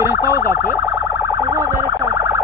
very south of it. We go very fast.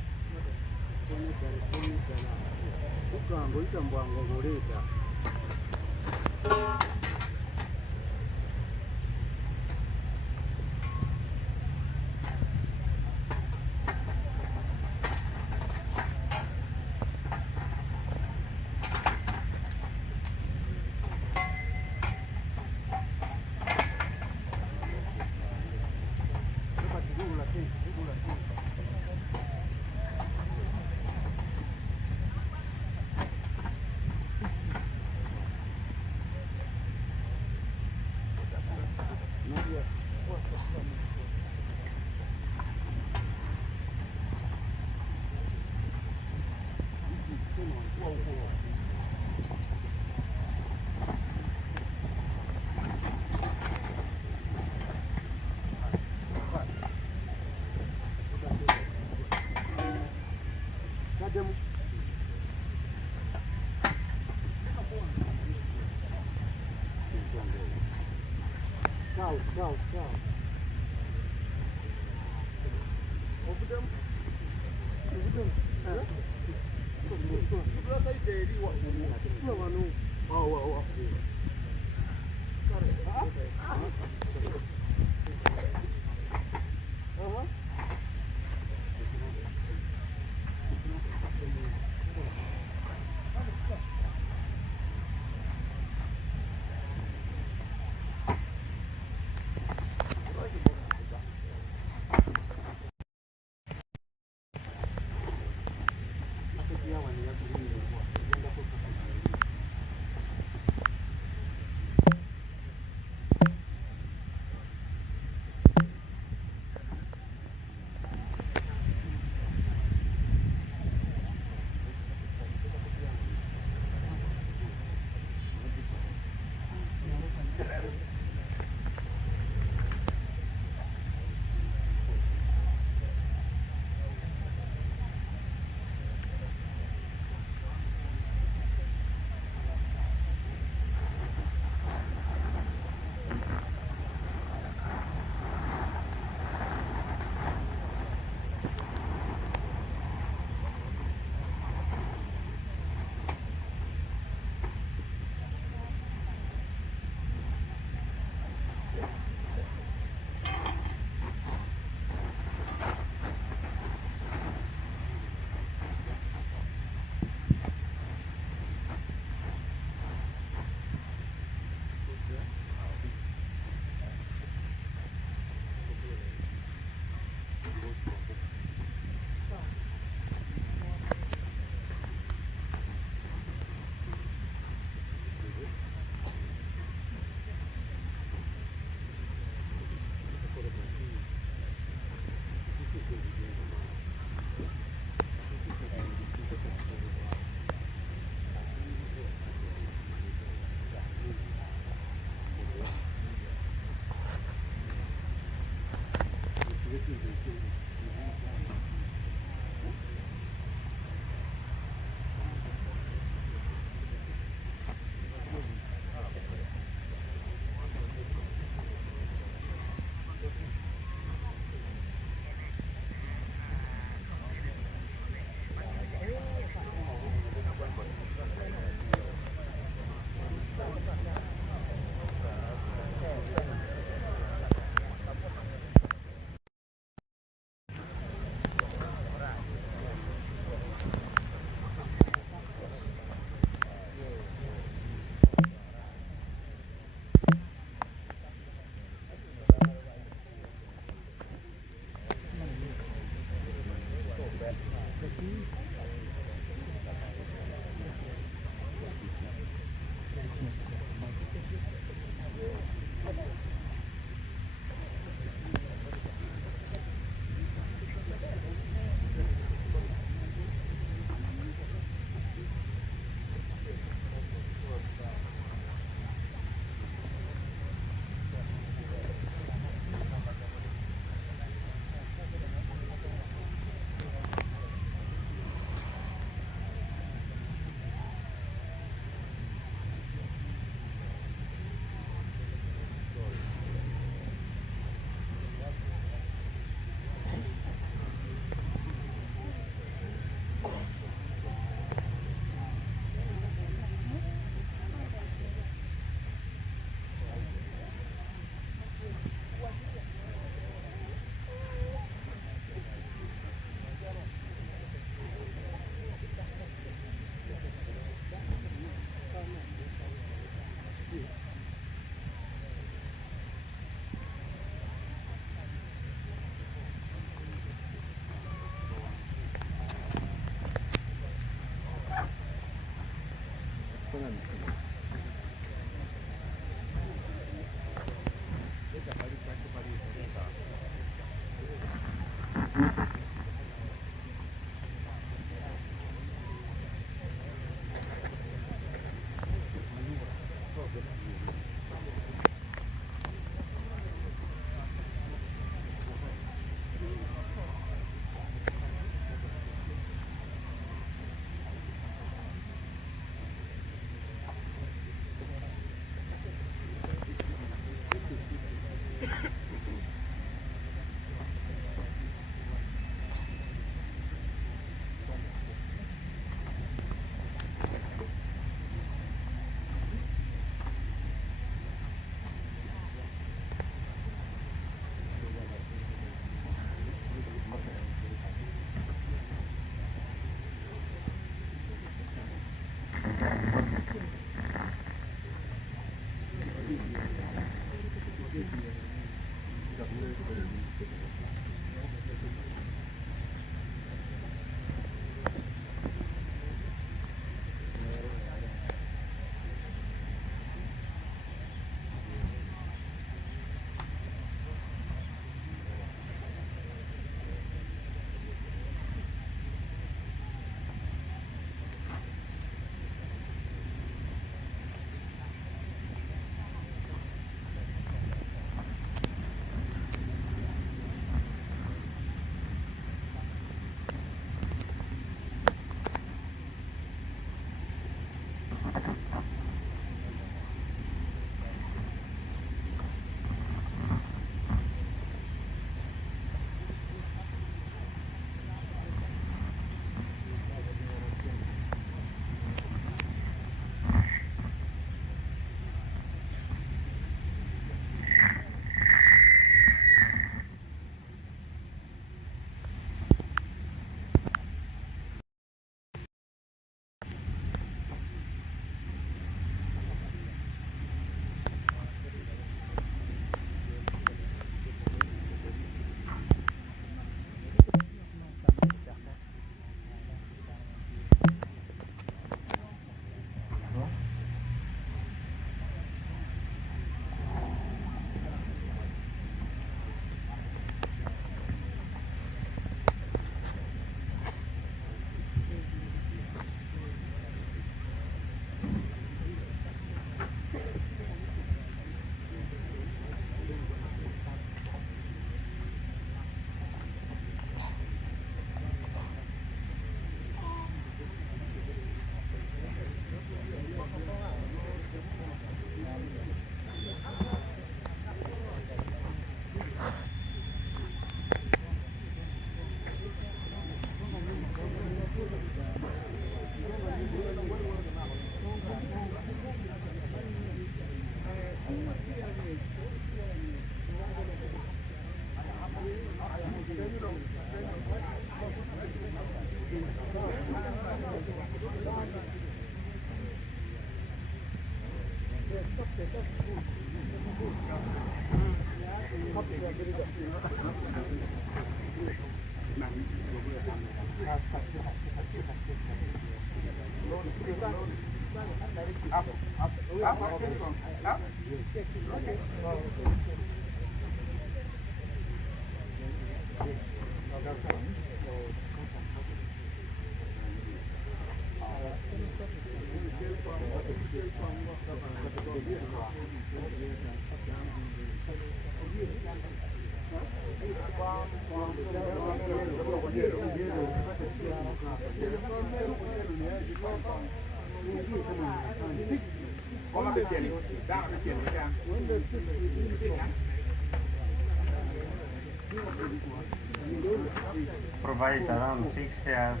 Provide around 6 hairs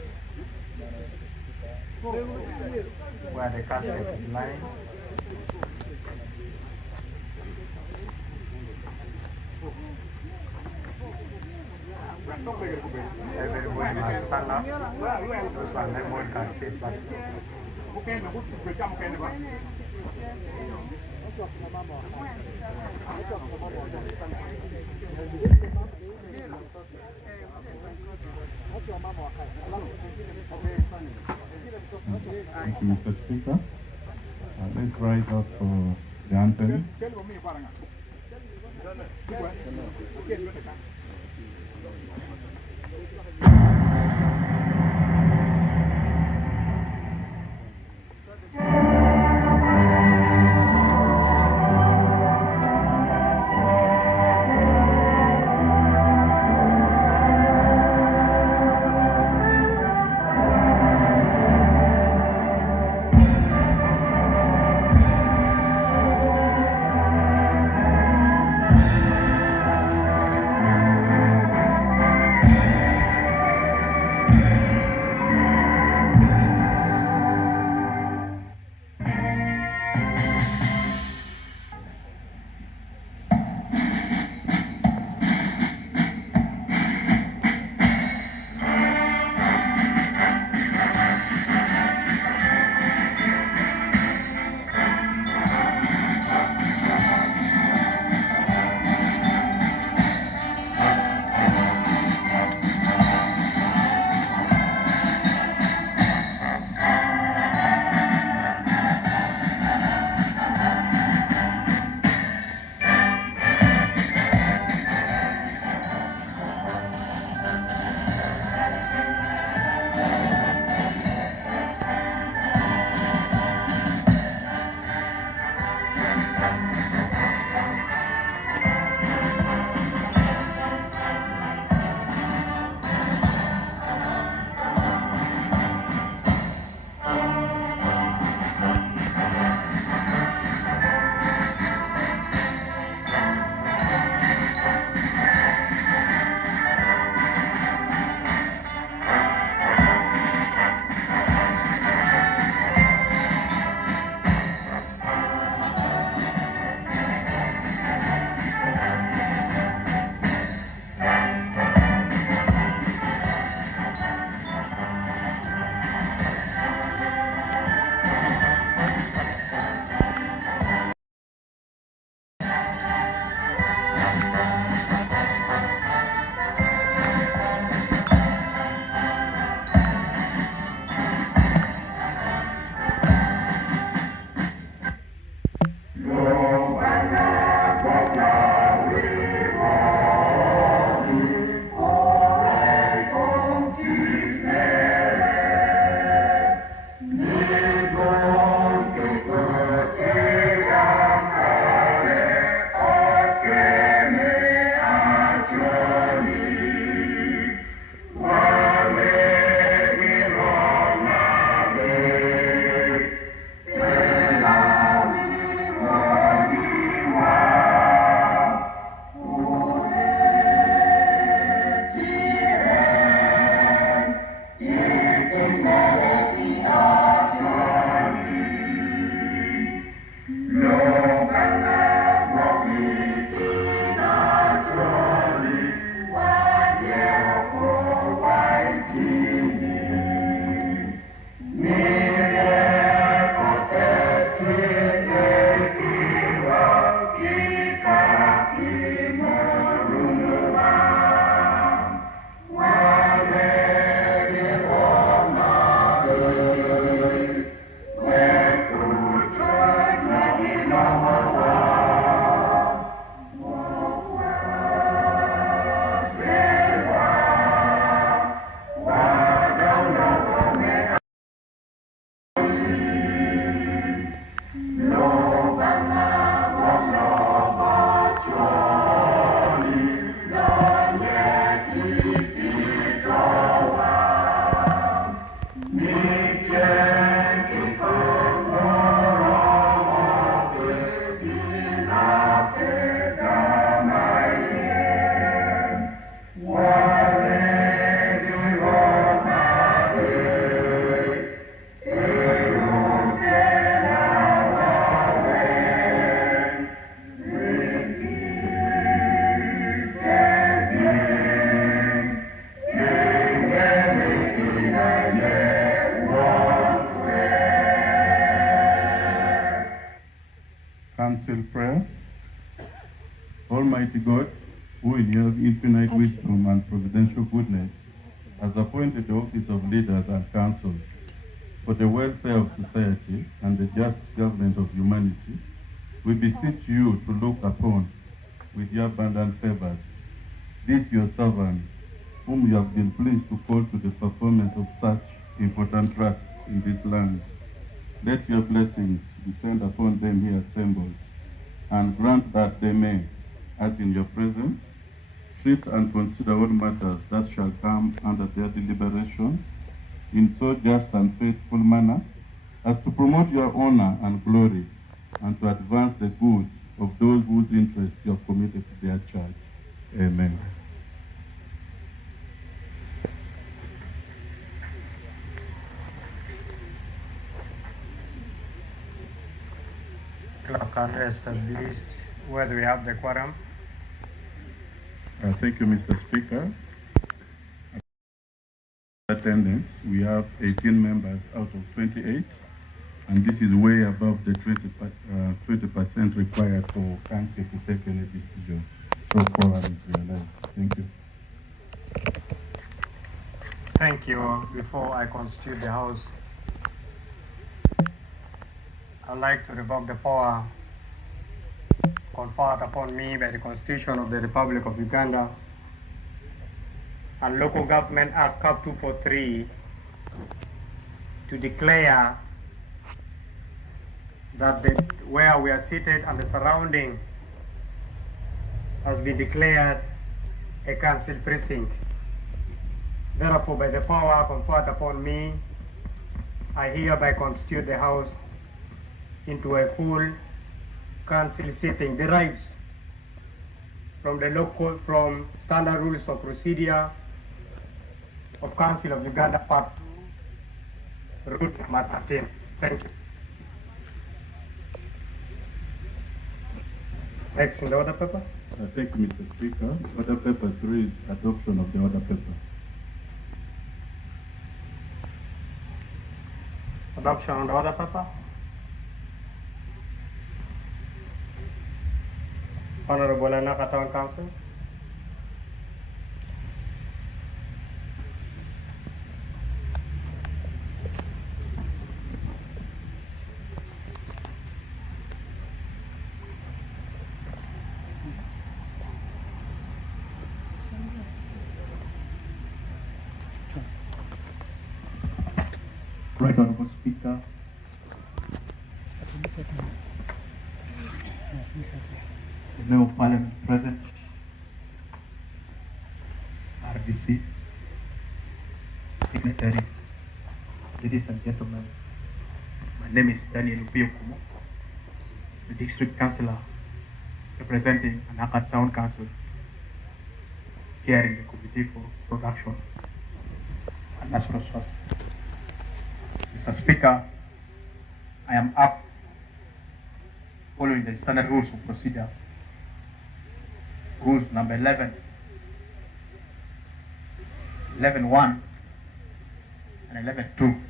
where the casket is lying. Everybody must stand up. Those one memory can sit back. Thank you, Mr. Speaker. Let's rise up for the anthem. has appointed the office of leaders and councils for the welfare of society and the just government of humanity, we beseech you to look upon with your abundant favors this your servant, whom you have been pleased to call to the performance of such important trust in this land. Let your blessings descend upon them here assembled, and grant that they may, as in your presence, treat and consider all matters that shall come under their deliberation in so just and faithful manner as to promote your honor and glory and to advance the good of those whose interests you have committed to their charge. Amen. Clerk, can you establish whether we have the quorum? Thank you, Mr. Speaker. Attendance, we have 18 members out of 28, and this is way above the 20% required for council to take any decision. So quorum is realized. Thank you. Thank you. Before I constitute the House, I'd like to revoke the power conferred upon me by the Constitution of the Republic of Uganda and Local Government Act Cap 243 to declare that where we are seated and the surrounding has been declared a council precinct. Therefore, by the power conferred upon me, I hereby constitute the House into a full council sitting derives from standard rules of procedure of Council of Uganda Part 2, Route number 13. Thank you. Next in the order paper. Thank you, Mr. Speaker. Order paper 3 is adoption of the order paper. Adoption on the order paper. Honorable Nyeko Town Council. Right Honorable Speaker, the Member of Parliament present, RDC, dignitaries, ladies and gentlemen, my name is Daniel Ubiokumo, the District Councillor representing Nyeko Town Council, chairing the Committee for Production and Natural Resources. Mr. Speaker, I am up following the standard rules of procedure, rules number 11, 11.1 and 11.2,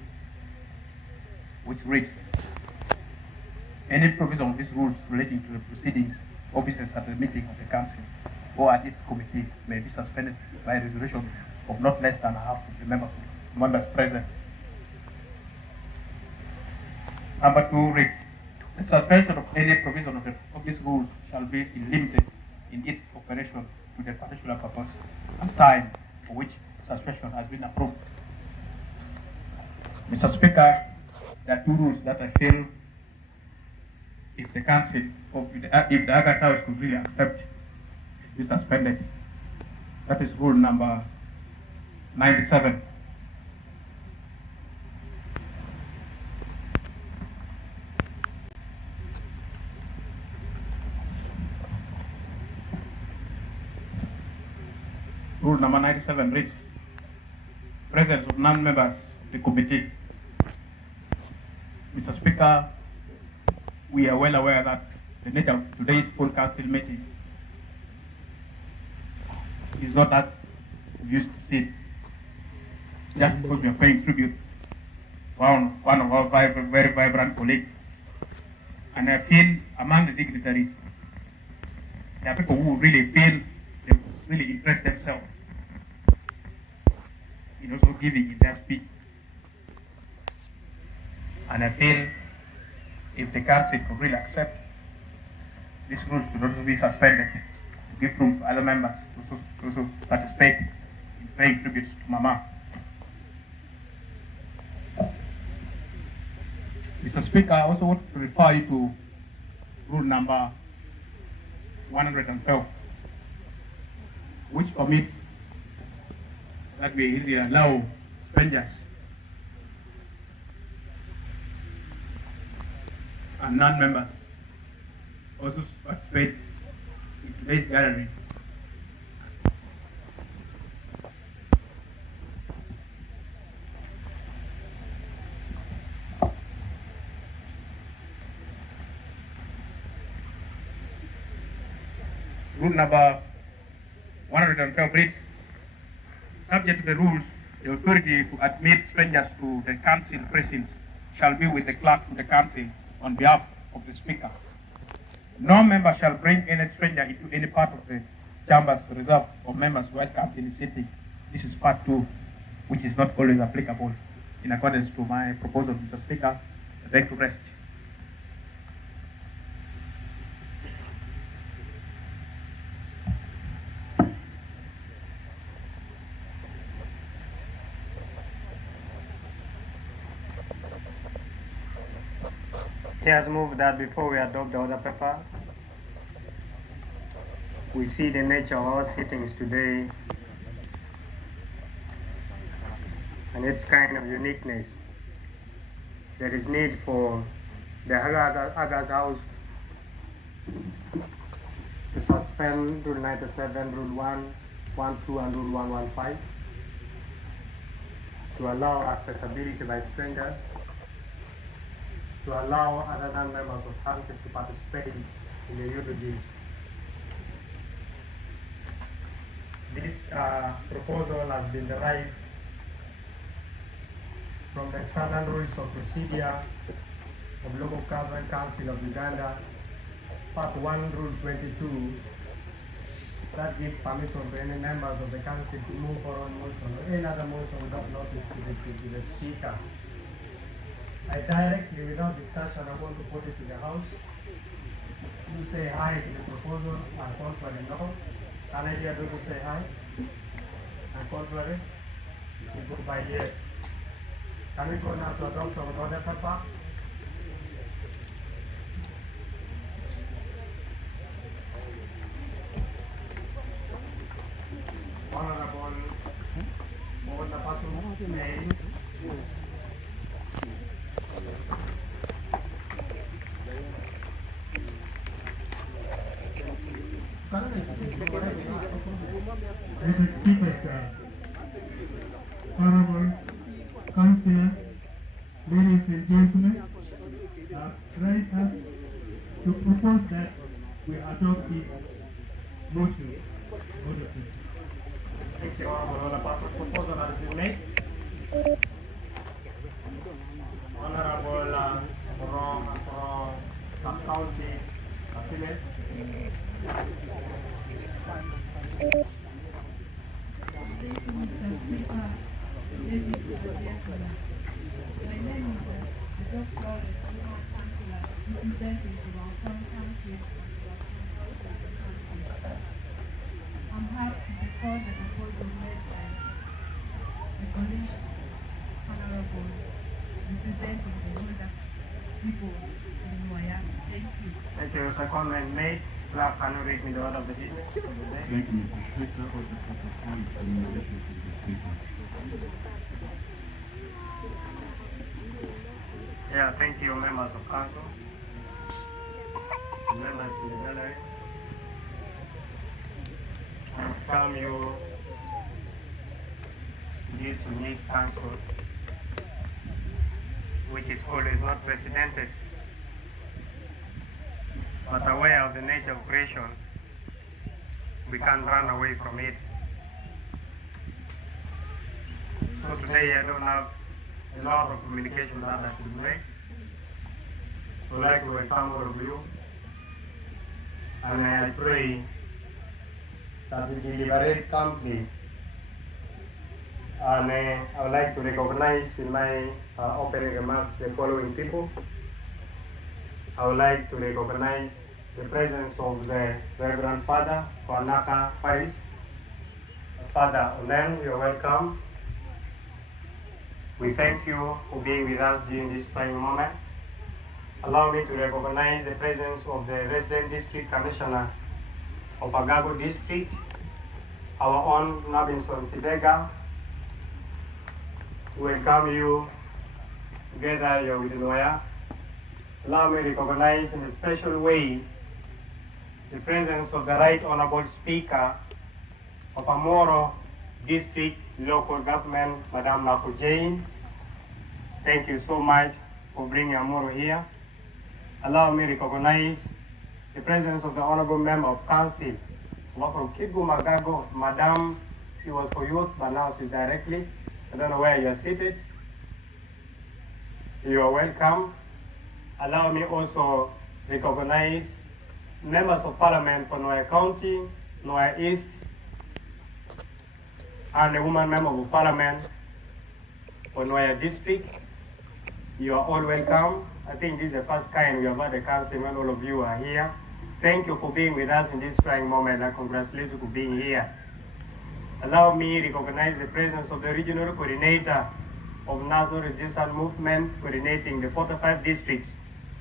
which reads, any provision of these rules relating to the proceedings, officers at the meeting of the council or at its committee may be suspended by a resolution of not less than half of the members present. Number 2 reads, the suspension of any provision of these rules shall be limited in its operation to the particular purpose and time for which suspension has been approved. Mr. Speaker, there are 2 rules that I feel if the council or if the Acayo House could really accept be suspended. That is rule number 97. Rule number 97 reads, presence of non-members of the committee. Mr. Speaker, we are well aware that the nature of today's full council meeting is not as we used to see it, just because we are paying tribute to one of our very vibrant colleagues. And I feel among the dignitaries, there are people who really feel they really interest themselves in also giving in their speech. And I feel if the council could really accept this rule should also be suspended to give room for other members to also participate in paying tributes to Mama. Mr. Speaker, I also want to refer you to rule number 112, which permits that we easily allow strangers and non-members also participate in today's gathering. Rule number 112 reads, subject to the rules, the authority to admit strangers to the council precincts shall be with the clerk to the council on behalf of the speaker. No member shall bring any stranger into any part of the chambers reserved for members while council is sitting. This is part 2, which is not always applicable. In accordance to my proposal, Mr. Speaker, I beg to rest. He has moved that before we adopt the order paper, we see the nature of our sittings today and its kind of uniqueness. There is need for the Aga's House to suspend Rule 97, Rule 1, 12 and Rule 115 to allow accessibility by strangers, to allow other non-members of council to participate in the eulogies. This proposal has been derived from the standard rules of procedure of Local Government Council of Uganda, Part 1, Rule 22, that gives permission to any members of the council to move for own motion or any other motion without notice to the speaker. I directly, without discussion, I want to put it to the House. You say aye to the proposal and contrary no. Can I hear those who say aye? And contrary? We go by yes. Can we go now to adoption of order paper? Honorable, what the person name? Mr. Speaker, sir, honorable councillors, ladies and gentlemen, rise up to propose that we adopt this motion. Thank you, Honorable. The proposal has been made. Honorable from Sub-County affiliate. I'm happy because the proposal made by the colleague, Honorable, representing the older people in Nwaya. Thank you. Thank you. Secondment made. Clerk, can you read me the order of the business of the day? Thank you, Mr. Speaker. Order protocol is in relation to the Speaker. Yeah, thank you, members of council, members in the gallery. I welcome you to this unique council, which is always not precedented, but aware of the nature of creation, we can't run away from it. So today I don't have a lot of communication that I should make. I would like to welcome all of you, and I pray that we deliberate calmly And I would like to recognize in my opening remarks the following people. I would like to recognize the presence of the Reverend Father for Naka Paris. Father Onen, you're welcome. We thank you for being with us during this trying moment. Allow me to recognize the presence of the Resident District Commissioner of Agago District, our own Nabinson Kidega. Welcome you together here with the lawyer. Allow me to recognize in a special way the presence of the Right Honorable Speaker of Amoro District Local Government, Madam Mako Jane. Thank you so much for bringing Amoro here. Allow me to recognize the presence of the Honorable Member of Council, from Kibu Magago, Madam. She was for youth, but now she's directly. I don't know where you're seated. You are welcome. Allow me also recognize members of Parliament for Noya County, Noya East, and a woman member of Parliament for Noya District. You are all welcome. I think this is the first time we have had a council when all of you are here. Thank you for being with us in this trying moment. I congratulate you for being here. Allow me to recognize the presence of the regional coordinator of National Resistance Movement, coordinating the 45 districts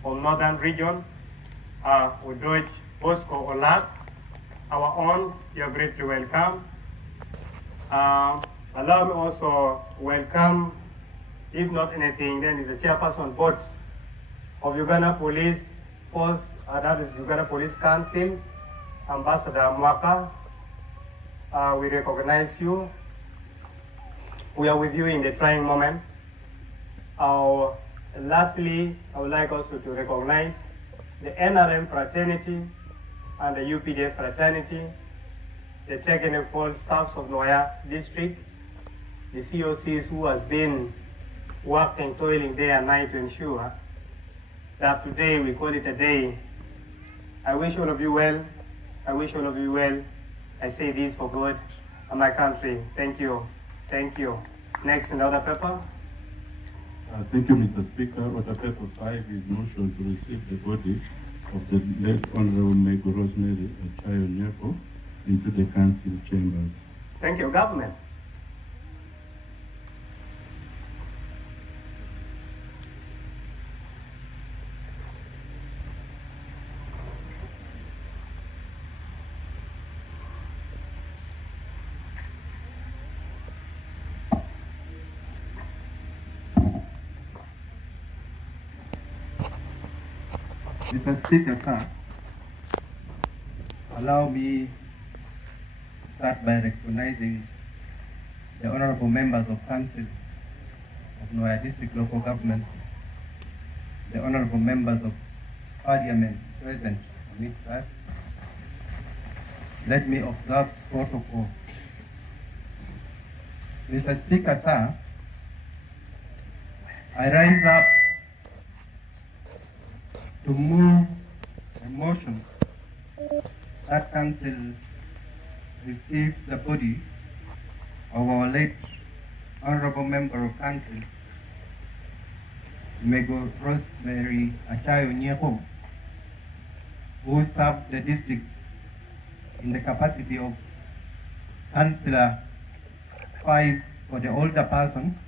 of Northern Region, Udoch Bosco Olat, our own. You're greatly welcome. Allow me also welcome, if not anything, then is the chairperson board of Uganda Police Force, that is Uganda Police Council, Ambassador Mwaka. We recognize you. We are with you in the trying moment. Lastly, I would like also to recognize the NRM fraternity and the UPDF fraternity, the technical staffs of Noya District, the COCs who has been working, toiling day and night to ensure that today we call it a day. I wish all of you well. I wish all of you well. I say this for God and my country. Thank you. Thank you. Next, another paper. Thank you, Mr. Speaker. Order paper 5 is motion to receive the body of the late Honorable Mego Rosemary Acayo Nyeko into the council chambers. Thank you, government. Mr. Speaker, sir, allow me to start by recognizing the honorable members of Council of Noya District Local Government, the honorable members of Parliament present amidst us. Let me observe protocol. Mr. Speaker, sir, I rise up to move a motion that Council receive the body of our late Honorable Member of Council, Mego Rosemary Acayo Nyeko, who served the district in the capacity of Councillor 5 for the older person.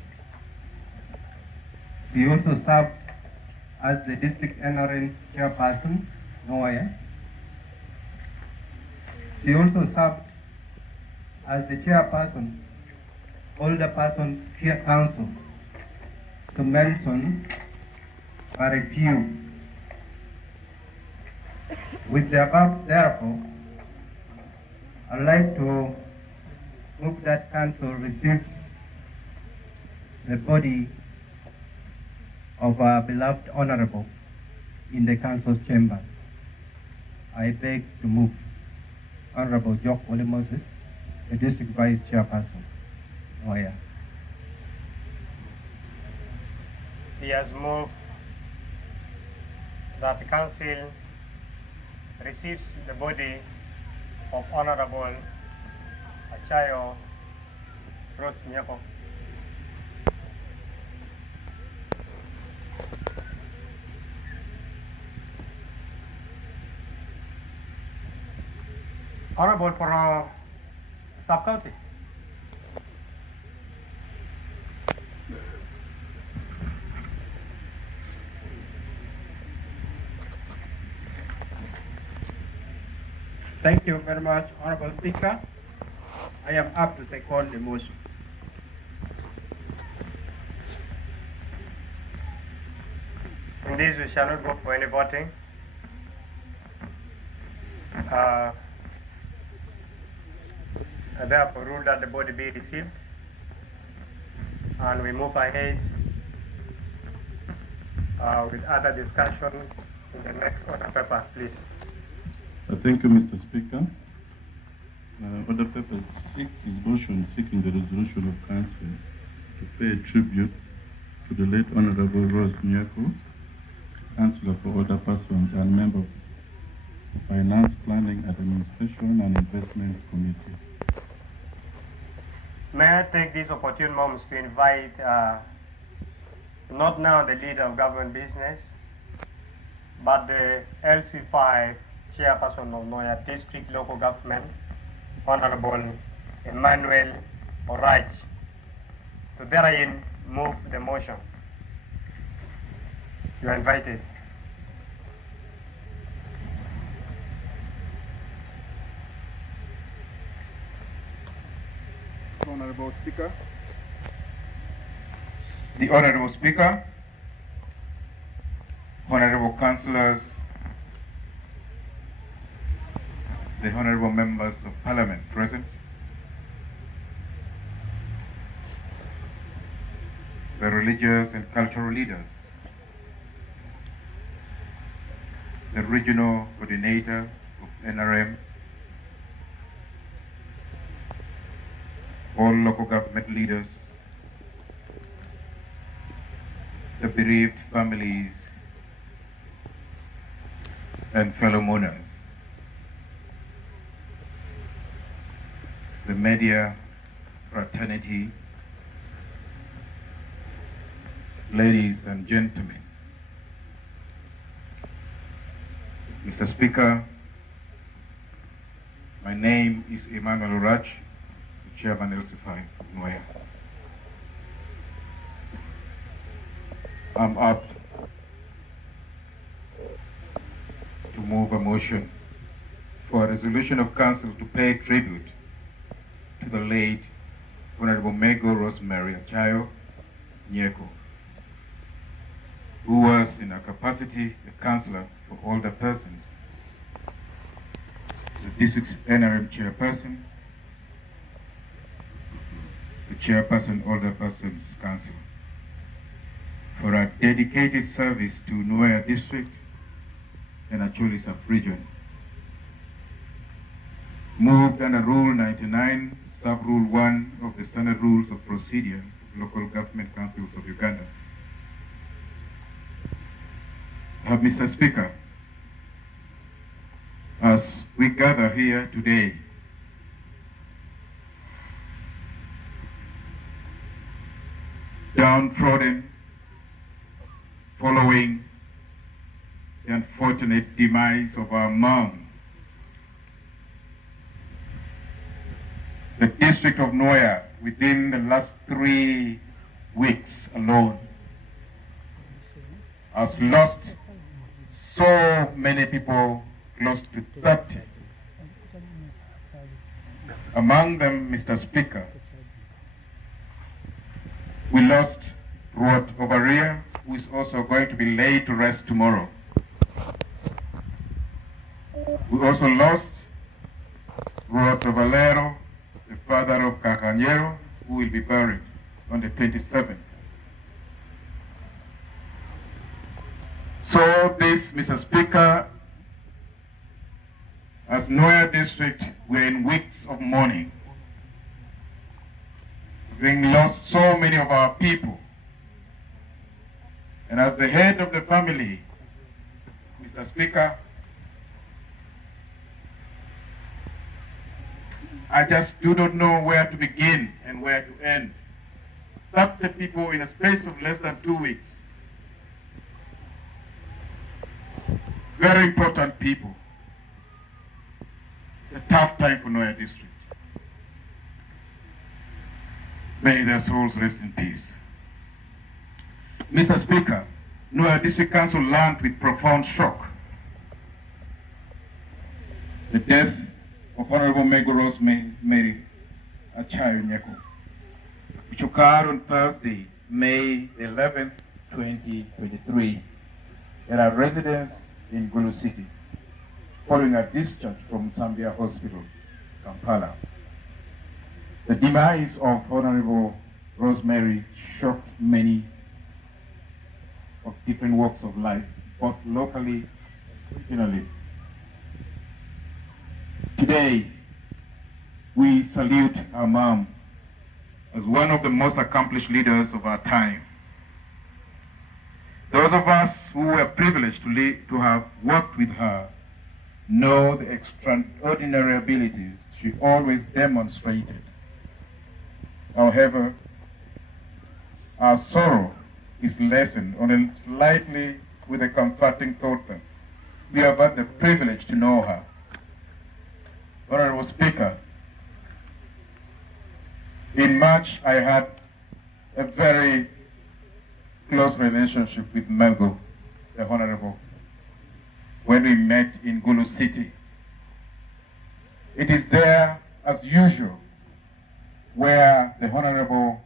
She also served as the district NRM chairperson, Noya. She also served as the chairperson, Older Persons Care Council, to mention but a few. With the above, therefore, I'd like to move that council receives the body of our beloved honorable in the council's chambers. I beg to move Honorable Jock Ole Moses, the district vice chairperson. Oh yeah. He has moved that the council receives the body of Honorable Acayo Nyeko Honorable for sub-county. Thank you very much, Honorable Speaker. I am up to second the motion. In this, we shall not go for any voting. I therefore rule that the body be received, and we move ahead with other discussion in the next order paper, please. Thank you, Mr. Speaker. Order paper 6 is motion seeking the resolution of council to pay tribute to the late Honorable Nyeko, Councillor for Older Persons and member of the Finance, Planning, Administration and Investments Committee. May I take these opportune moments to invite not now the leader of government business, but the LC5 chairperson of Noya District Local Government, Honorable Emmanuel Oraj, to therein move the motion. You are invited. Honorable Speaker. The Honorable Speaker, Honorable Councillors, the Honorable Members of Parliament present, the religious and cultural leaders, the regional coordinator of NRM, all local government leaders, the bereaved families, and fellow mourners, the media fraternity, ladies and gentlemen. Mr. Speaker, my name is Emmanuel Oraj, Chairman LC5 Noya. I'm up to move a motion for a resolution of council to pay tribute to the late Honorable Mego Rosemary Acayo, Nyeko, who was in a capacity a councillor for older persons, the district's NRM chairperson, the chairperson Older Persons Council, for a dedicated service to Nuer District and Acholi Sub-Region. Moved under Rule 99, Sub-Rule 1 of the Standard Rules of Procedure of Local Government Councils of Uganda. Mr. Speaker, as we gather here today, downtrodden following the unfortunate demise of our mom, the district of Noya, within the last 3 weeks alone, has lost so many people, close to 30. Among them, Mr. Speaker, we lost Ruot Ovaria, who is also going to be laid to rest tomorrow. We also lost Ruot Valero, the father of Cajanyero, who will be buried on the 27th. So this, Mr. Speaker, as Noya District, we're in weeks of mourning, having lost so many of our people. And as the head of the family, Mr. Speaker, I just do not know where to begin and where to end. 30 people in a space of less than 2 weeks. Very important people. a tough time for Noya District. May their souls rest in peace. Mr. Speaker, Noya District Council learned with profound shock the death of Honorable Mego Rosemary Acayo Nyeko, which occurred on Thursday, May 11th, 2023, at our residence in Gulu City, following a discharge from Zambia Hospital, Kampala. The demise of Honorable Rosemary shocked many of different walks of life, both locally and regionally. Today, we salute our mom as one of the most accomplished leaders of our time. Those of us who were privileged to have worked with her know the extraordinary abilities she always demonstrated. However, our sorrow is lessened only slightly with a comforting thought that we have had the privilege to know her. Honorable Speaker, in March I had a very close relationship with Mego, the Honorable, when we met in Gulu City. It is there, as usual, where the Honorable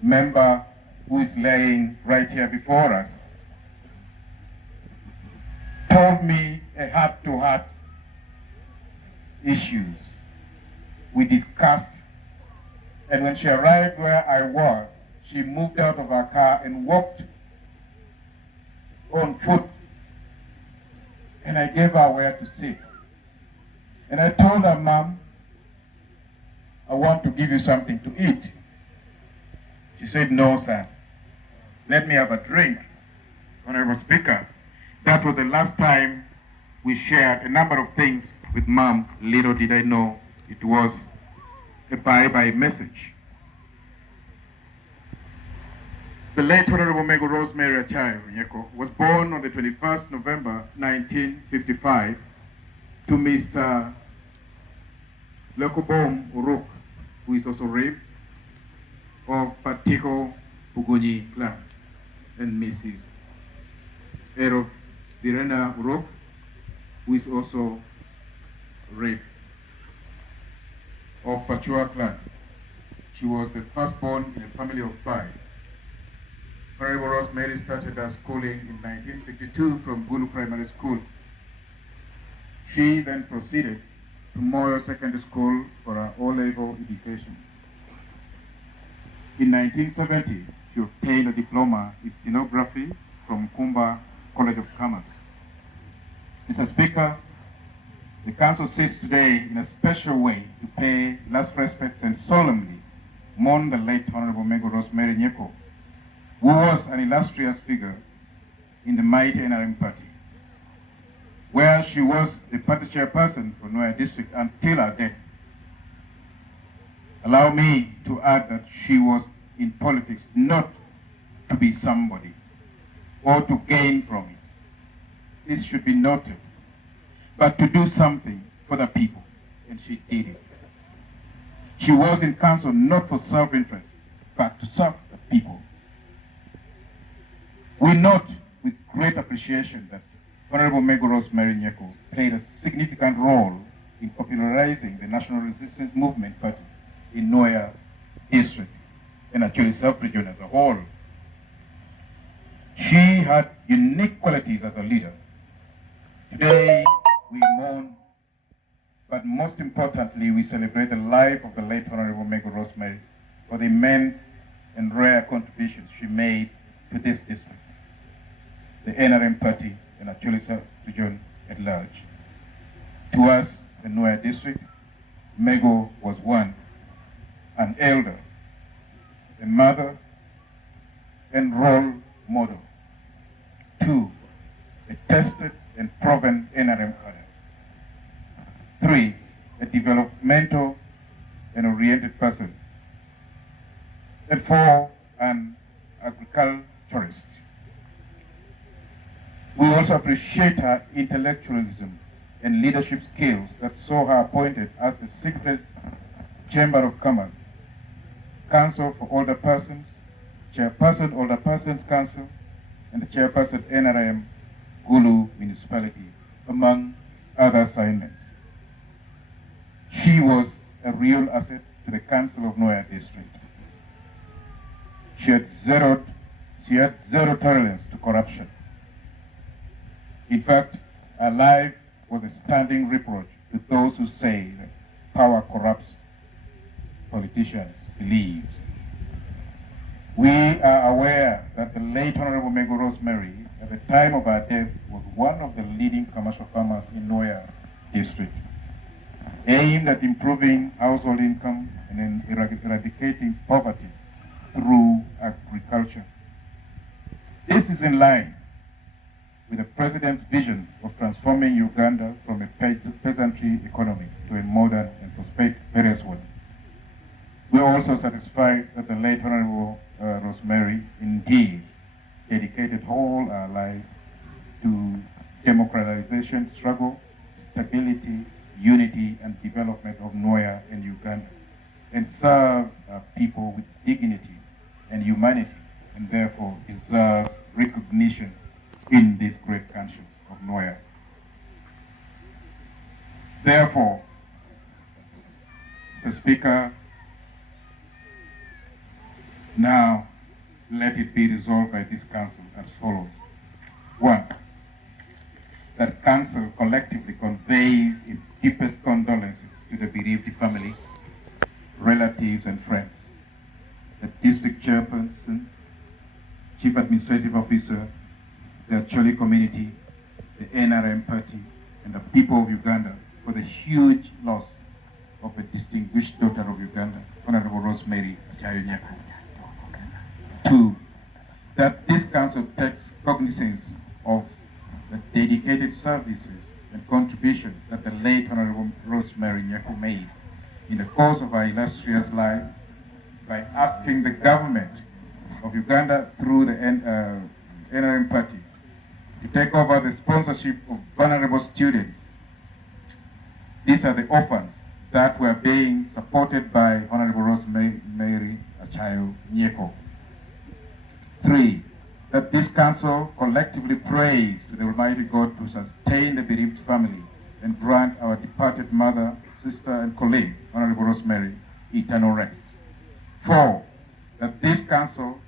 member who is laying right here before us told me a heart-to-heart issues we discussed, and when she arrived where I was, she moved out of her car and walked on foot, and I gave her where to sit. And I told her, Mom, I want to give you something to eat. She said, no, sir. Let me have a drink. Honorable Speaker, that was the last time we shared a number of things with Mom. Little did I know it was a bye-bye message. The late Honorable Mego Rosemary Acayo Nyeko was born on the 21st November 1955 to Mr. Lekobom Uruk, who is also Reeve of Patiko Pugunyi clan, and Mrs. Ero Virena Uruk, who is also Reeve of Pachua clan. She was the firstborn in a family of 5. Honorable Rosemary started her schooling in 1962 from Gulu Primary School. She then proceeded to Moyo Secondary School for her O-level education. In 1970, she obtained a diploma in stenography from Kumba College of Commerce. Mr. Speaker, the Council sits today in a special way to pay last respects and solemnly mourn the late Honorable Mego Rosemary Nyeko, who was an illustrious figure in the mighty NRM party, where she was the party chairperson for Noya District until her death. Allow me to add that she was in politics not to be somebody or to gain from it. This should be noted, but to do something for the people, and she did it. She was in council not for self-interest, but to serve the people. We note with great appreciation that Honorable Mego Rosemary Nyeko played a significant role in popularizing the National Resistance Movement Party in Noya District, and actually sub-region as a whole. She had unique qualities as a leader. Today, we mourn, but most importantly, we celebrate the life of the late Honorable Mego Rosemary for the immense and rare contributions she made to this district, the NRM party, and actually sub-region at large. To us, the Noya District, Mego was one, an elder, a mother, and role model. 2, a tested and proven NRM cadre. 3, a developmental and oriented person. And 4, an agriculturist. We also appreciate her intellectualism and leadership skills that saw her appointed as the Secretary Chamber of Commerce, Council for Older Persons, Chairperson Older Persons Council, and the Chairperson NRM Gulu Municipality, among other assignments. She was a real asset to the Council of Noya District. She had zero tolerance to corruption. In fact, her life was a standing reproach to those who say that power corrupts politicians' beliefs. We are aware that the late Honorable Mego Rosemary, at the time of her death, was one of the leading commercial farmers in Noya District, aimed at improving household income and eradicating poverty through agriculture. This is in line with the President's vision of transforming Uganda from a peasantry economy to a modern and prosperous one. We are also satisfied that the late Honorable Rosemary indeed dedicated all her life to democratization struggle, stability, unity, and development of Noya and Uganda, and served people with dignity and humanity, and therefore deserves recognition in this great country of Noya. Therefore, Mr. Speaker, now let it be resolved by this Council as follows. 1. That Council collectively conveys its deepest condolences to the bereaved family, relatives, and friends. The District Chairperson, Chief Administrative Officer, the Acholi community, the NRM party, and the people of Uganda for the huge loss of a distinguished daughter of Uganda, Honorable Rosemary Acayo Nyeko. 2. That this Council takes cognizance of the dedicated services and contributions that the late Honorable Rosemary Nyeko made in the course of her illustrious life by asking the government of Uganda through the NRM party to take over the sponsorship of vulnerable students. These are the orphans that were being supported by Honorable Rosemary Acayo Nyeko. 3. That this Council collectively prays to the Almighty God to sustain the bereaved family and grant our departed mother, sister, and colleague, Honorable Rosemary, eternal rest. 4. That this Council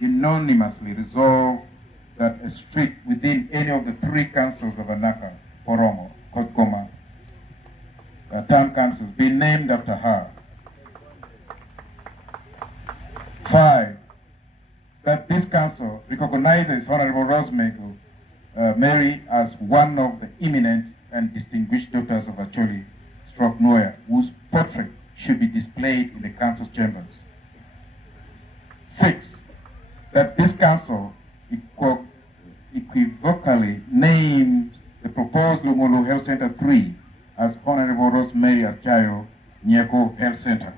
unanimously resolve that a street within any of the 3 councils of Anaka, Oromo, Kotgoma, town councils be named after her. 5. That this Council recognizes Honorable Rosemary Mary as one of the eminent and distinguished daughters of Acholi Noya, whose portrait should be displayed in the Council's chambers. 6. That this Council equivocally names the proposed Lumulu Health Center 3 as Honorable Rosemary Acayo Nyeko Health Center.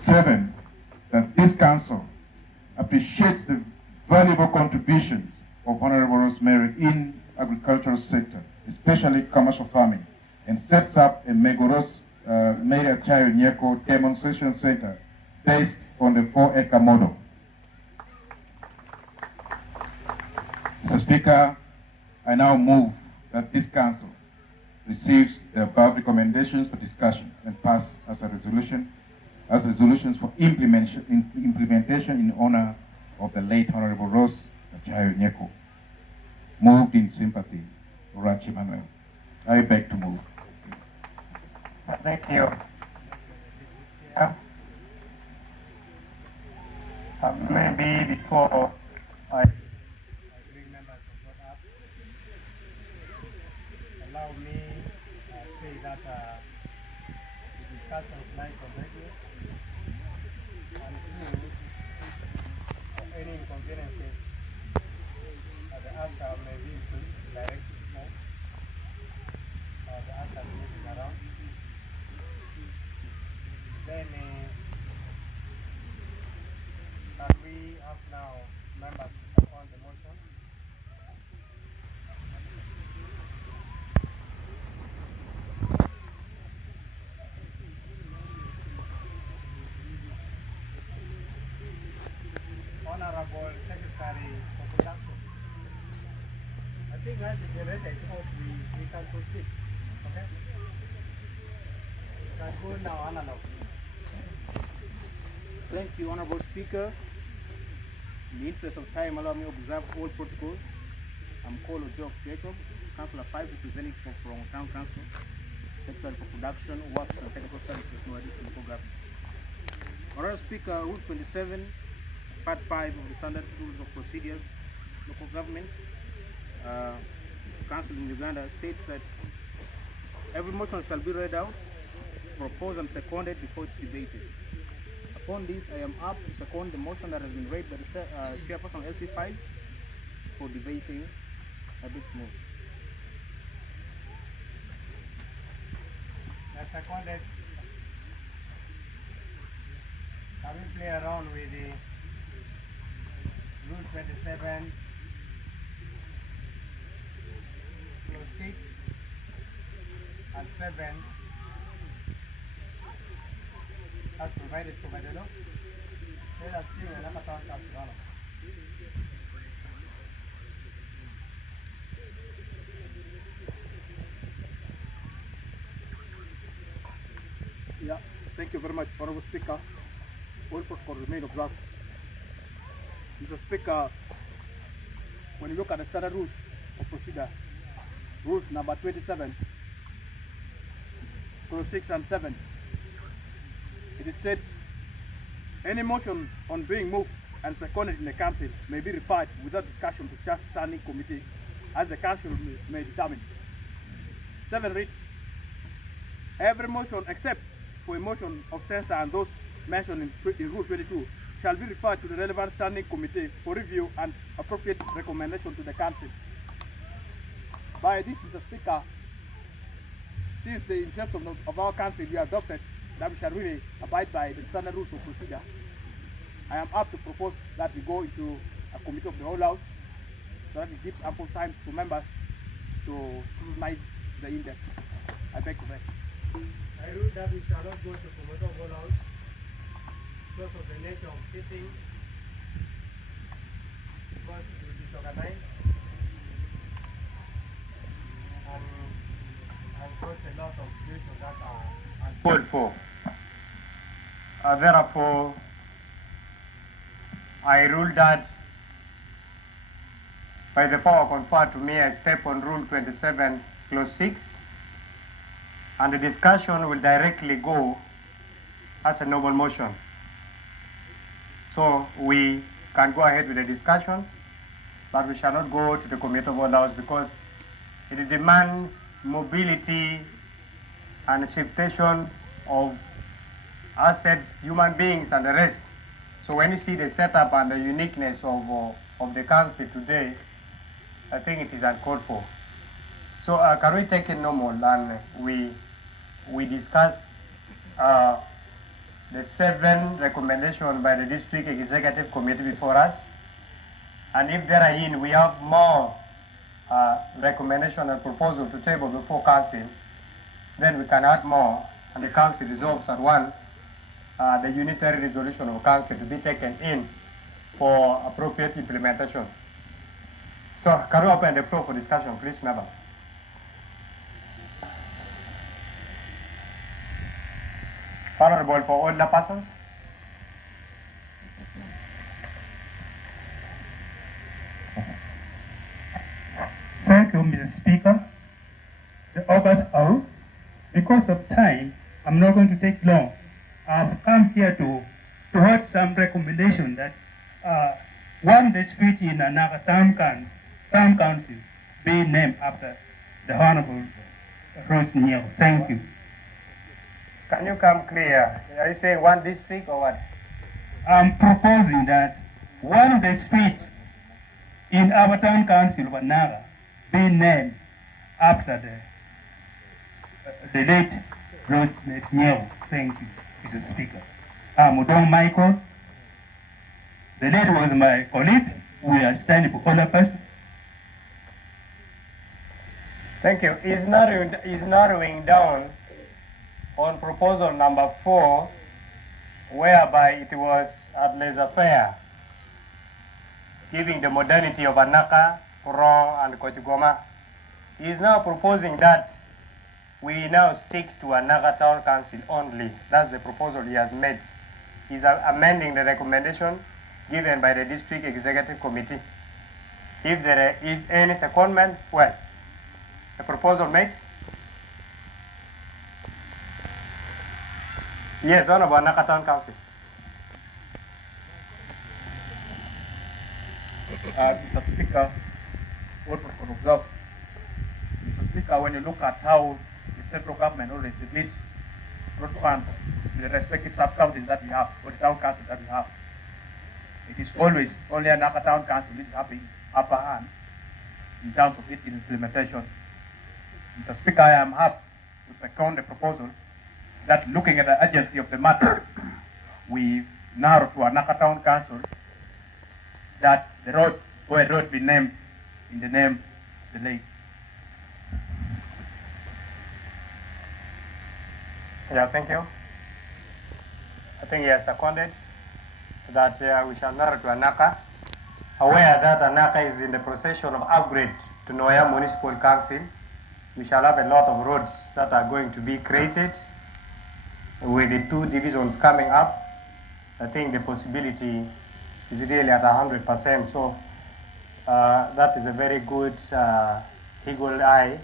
7. That this Council appreciates the valuable contributions of Honorable Rosemary in agricultural sector, especially commercial farming, and sets up a Mego Rosemary Acayo Nyeko demonstration center based on the 4-acre model. Mr. Speaker, I now move that this Council receives the above recommendations for discussion and pass as resolutions for implementation in honor of the late Honorable Rose Acayo Nyeko. Moved in sympathy, Rachi Manuel. I beg to move. Thank you. Yeah. Maybe before I bring members of what up, allow me to say that the discussion tonight on radio and any inconveniences the answer may be directed for the answer moving around. Then can we have now members on the motion? Honorable Secretary for Production. I think as the generator is off, we can proceed. Okay? We can go now analog. Thank you, Honorable Speaker. In the interest of time, allow me to observe all protocols. I'm called Ojo Jacob, Councillor 5, representing from Town Council, Secretary for Production, Works and Technical Services, Northeast Local Government. Honorable Speaker, Rule 27, Part 5 of the Standard Rules of Procedures, Local Government, Council in Uganda states that every motion shall be read out, proposed and seconded before it's debated. Upon this, I am apt to second the motion that has been read by the Chairperson of LC5 for debating at this move. That's seconded. Can we play around with the Rule 27, Clause 6 and 7 as provided by the law? Let us see when Town Council. Yeah, thank you very much, Honorable Speaker. All protocols remain observed. Mr. Speaker, when you look at the standard rules of procedure, rules number 27, clause 6 and 7, it states any motion on being moved and seconded in the council may be referred without discussion to just standing committee as the council may determine. 7 reads, every motion except for a motion of censure and those mentioned in Rule 22 shall be referred to the relevant standing committee for review and appropriate recommendation to the council. By this, Mr. Speaker, since the inception of our council we adopted that we shall really abide by the standard rules of procedure, I am apt to propose that we go into a committee of the whole house so that it gives ample time for members to scrutinize the index. I beg to rest. I rule that we shall not go to committee of whole house because of the nature of sitting, because it will be disorganized and cause a lot of situations that are uncalled for. Therefore, I rule that by the power conferred to me, I step on Rule 27, Clause 6, and the discussion will directly go as a normal motion. So we can go ahead with the discussion, but we shall not go to the Committee of All House because it demands mobility and shiftation of assets, human beings, and the rest. So when you see the setup and the uniqueness of the council today, I think it is uncalled for. So can we take it normal and we discuss the 7 recommendations by the District Executive Committee before us, and if therein we have more recommendation and proposal to table before council, then we can add more, and the council resolves at one the unitary resolution of council to be taken in for appropriate implementation. So can we open the floor for discussion, please, members? Honorable for older persons. Thank you, Mr. Speaker. The August House, because of time, I'm not going to take long. I've come here to hear some recommendation that one district in another town council be named after the Honorable Rosemary. Thank you. Can you come clear? Are you saying one district or what? I'm proposing that one of the streets in our town council, Wanaga, be named after the late Rosemary. Thank you, Mr. Speaker. I'm Udong Michael. The late was my colleague. We are standing for all of us. Thank you. Is narrowing down on proposal number 4, whereby it was at laissez-faire giving the modernity of Anaka, Purong, and Kotigoma. He is now proposing that we now stick to Anaka Town Council only. That's the proposal he has made. He's amending the recommendation given by the District Executive Committee. If there is any secondment, well, the proposal made. Yes, Honorable Anaka Town Council. Mr. Speaker, what for observe. Mr. Speaker, when you look at how the central government always release funds to the respective sub-counties that we have, or the town councils that we have, it is always only Anaka Town Council which is having upper hand in terms of its implementation. Mr. Speaker, I am happy to second the proposal that looking at the urgency of the matter, we narrow to Anaka Town Council that the road, or a road be named in the name of the lake. Yeah, thank you. I think he has seconded that we shall narrow to Anaka, aware that Anaka is in the process of upgrade to Noya Municipal Council. We shall have a lot of roads that are going to be created with the two divisions coming up. I think the possibility is really at 100%. So that is a very good eagle eye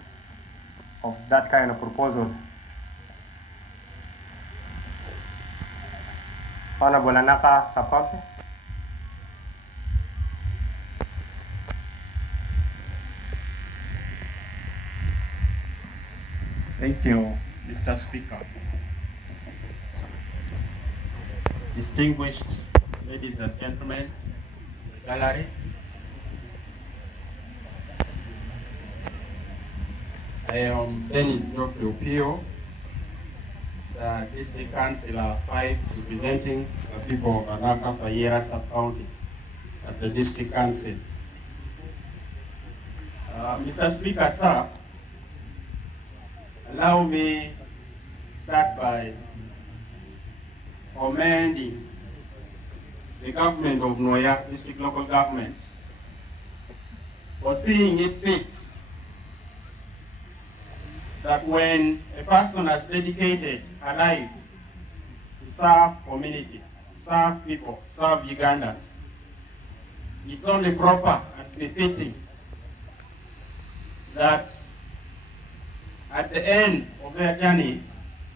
of that kind of proposal. Honorable Anaka Sub-Council. Thank you, Mr. Speaker. Distinguished ladies and gentlemen, the gallery, I am Dennis Geoffrey Opio, the District Councillor 5, representing the people of Anaka Payera Sub-County at the District Council. Mr. Speaker, sir, allow me start by commending the government of Noya District Local Governments for seeing it fit that when a person has dedicated a life to serve community, serve people, serve Uganda, it's only proper and befitting that at the end of their journey,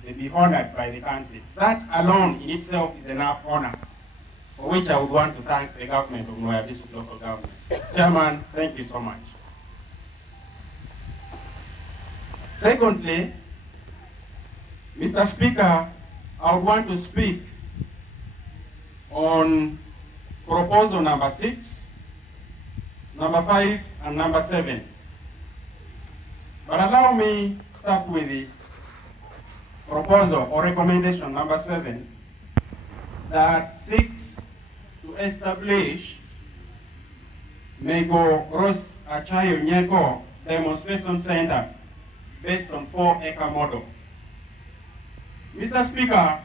they be honored by the council. That alone in itself is enough honor, for which I would want to thank the government of Noya District Local Government. Chairman, thank you so much. Secondly, Mr. Speaker, I would want to speak on proposal number 6, number 5, and number 7. But allow me start with the proposal or recommendation number 7 that seeks to establish Mego, Acayo, Nyeko demonstration center based on 4-acre model. Mr. Speaker,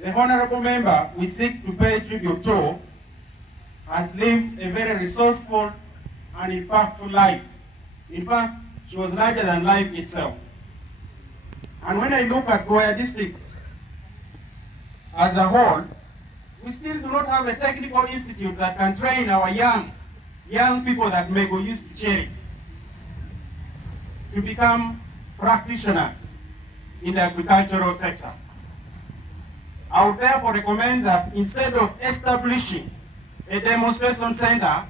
the honorable member we seek to pay tribute to has lived a very resourceful and impactful life. In fact, she was larger than life itself. And when I look at Noya District as a whole, we still do not have a technical institute that can train our young people that Mego used to cherish to become practitioners in the agricultural sector. I would therefore recommend that instead of establishing a demonstration center,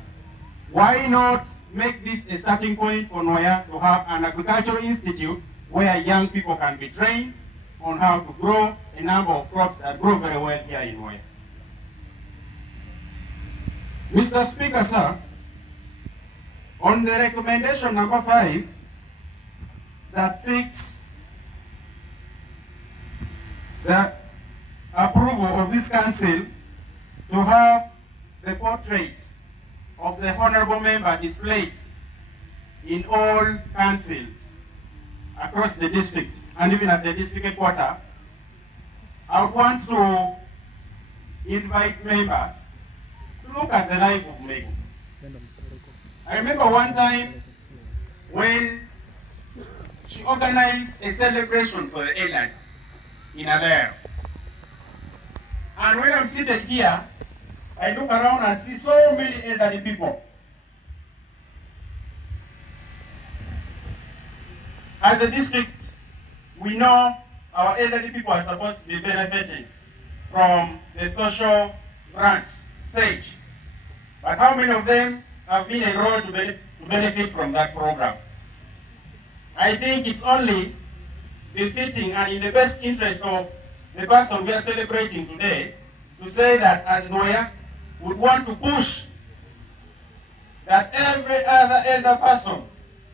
why not make this a starting point for Noya to have an agricultural institute where young people can be trained on how to grow a number of crops that grow very well here in Noya. Mr. Speaker, sir, on the recommendation number 5 that seeks the approval of this council to have the portraits of the honorable member displayed in all councils across the district and even at the district headquarters, I would want to invite members to look at the life of Mego. I remember one time when she organized a celebration for the elderly in Acayo. And when I'm seated here, I look around and see so many elderly people. As a district, we know our elderly people are supposed to be benefiting from the social grants, SAGE. But how many of them have been enrolled to benefit from that program? I think it's only befitting and in the best interest of the person we are celebrating today to say that as Noya would want to push that every other elder person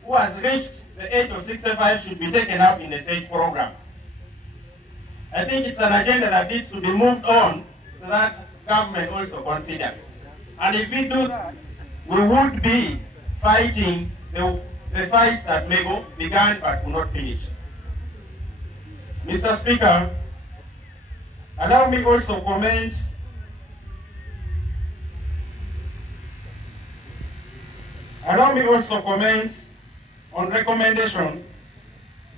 who has reached the age of 65 should be taken up in the SAGE program. I think it's an agenda that needs to be moved on so that government also considers. And if we do that, we would be fighting the fights that Mego began but could not finish. Mr. Speaker, allow me also comment on recommendation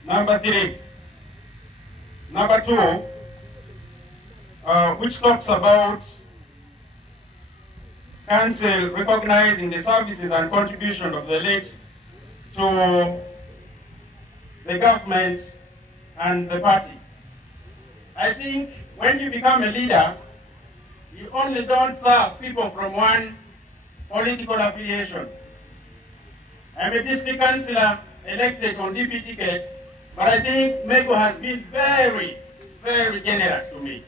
number 3. Number 2, which talks about Council recognizing the services and contribution of the late to the government and the party. I think when you become a leader, you only don't serve people from one political affiliation. I'm a district councillor elected on DP ticket, but I think Mego has been very, very generous to me.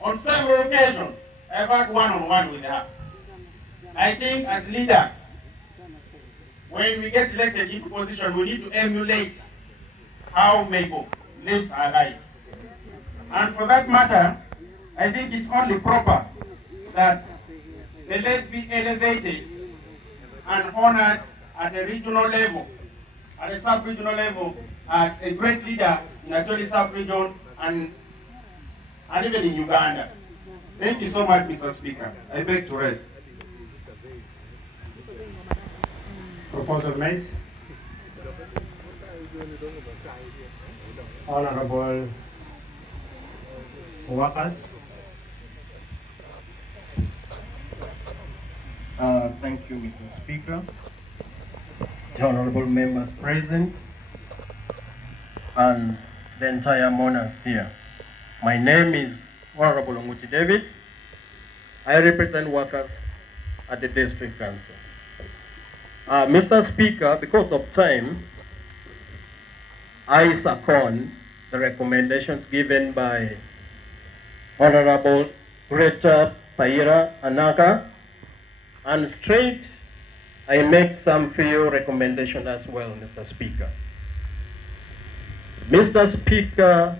On several occasions, I've had one-on-one with her. I think as leaders, when we get elected into position, we need to emulate how Mego lived her life. And for that matter, I think it's only proper that the late be elevated and honored at a regional level, at a sub-regional level, as a great leader in Acholi sub-region and even in Uganda. Thank you so much, Mr. Speaker. I beg to rest. Proposal made. Honorable Workers. Thank you, Mr. Speaker. The honorable members present and the entire monarchs here. My name is Honorable Onguti David. I represent workers at the district council. Mr. Speaker, because of time, I second the recommendations given by Honorable Greta Paira Anaka, and straight I make some few recommendations as well, Mr. Speaker. Mr. Speaker,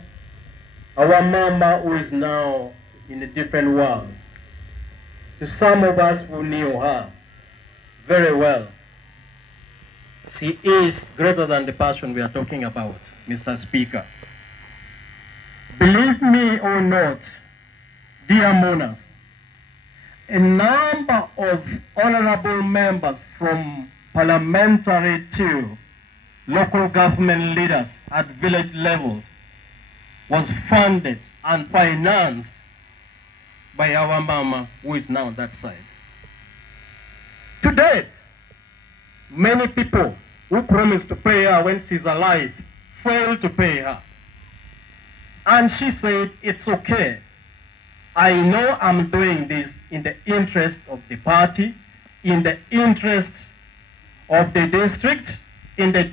our mama who is now in a different world, to some of us who knew her very well, she is greater than the person we are talking about, Mr. Speaker. Believe me or not, dear monarchs, a number of honorable members from parliamentary to local government leaders at village level was funded and financed by our mama who is now on that side. To date, many people who promised to pay her when she's alive failed to pay her. And she said, it's okay. I know I'm doing this in the interest of the party, in the interest of the district, in the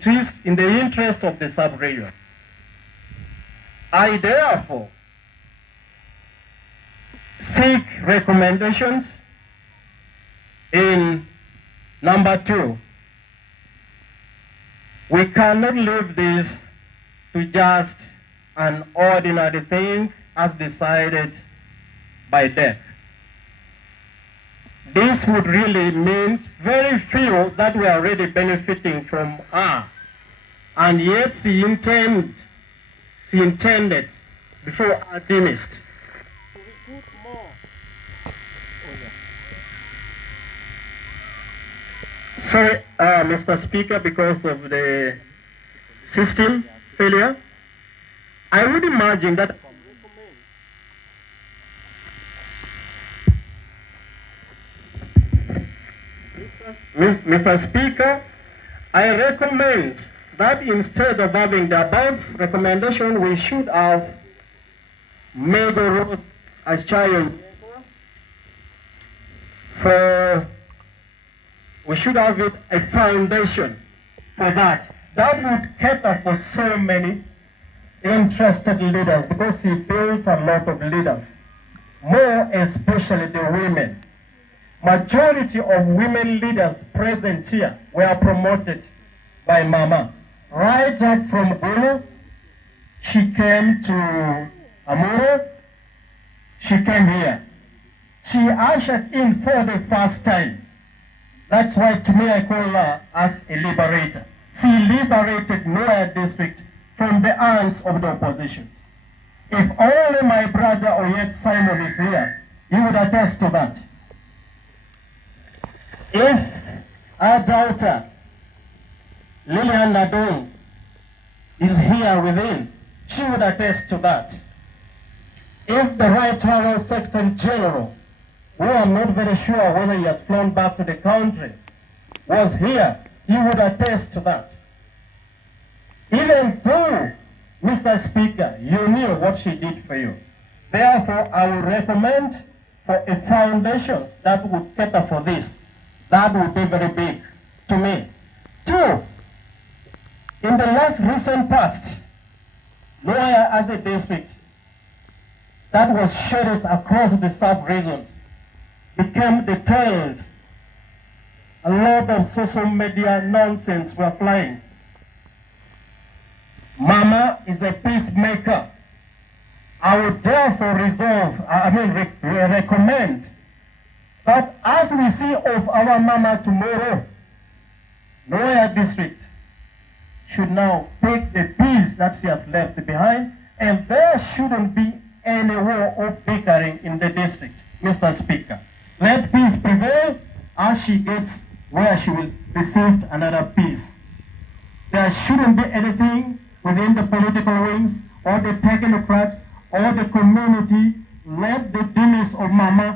interest of the sub-region. I therefore seek recommendations in number 2. We cannot leave this to just an ordinary thing as decided by death. This would really mean very few that were already benefiting from her, and yet she intended before her finished to recruit more. Sorry, Mr. Speaker, because of the system failure, I would imagine that Mr. Speaker, I recommend that instead of having the above recommendation, we should have Mego Acayo we should have it a foundation for that. That would cater for so many interested leaders, because he built a lot of leaders, more especially the women. Majority of women leaders present here were promoted by Mama. Right up from Gulu, she came to Amuro, she came here. She ushered in for the first time. That's why to me I call her as a liberator. She liberated Noya district from the hands of the oppositions. If only my brother Oyet Simon is here, he would attest to that. If our daughter Lilian Nadong is here within, she would attest to that. If the Right Honourable Secretary General, who I'm not very sure whether he has flown back to the country, was here, he would attest to that. Even though, Mr. Speaker, you knew what she did for you. Therefore, I would recommend for a foundation that would cater for this. That would be very big to me. 2, in the last recent past, Noya as a district that was shared across the sub-regions became detailed. A lot of social media nonsense were flying. Mama is a peacemaker. I would therefore recommend that as we see of our Mama tomorrow, Noya district should now take the peace that she has left behind, and there shouldn't be any war or bickering in the district, Mr. Speaker. Let peace prevail as she gets where she will receive another peace. There shouldn't be anything within the political wings or the technocrats or the community. Let the demise of Mama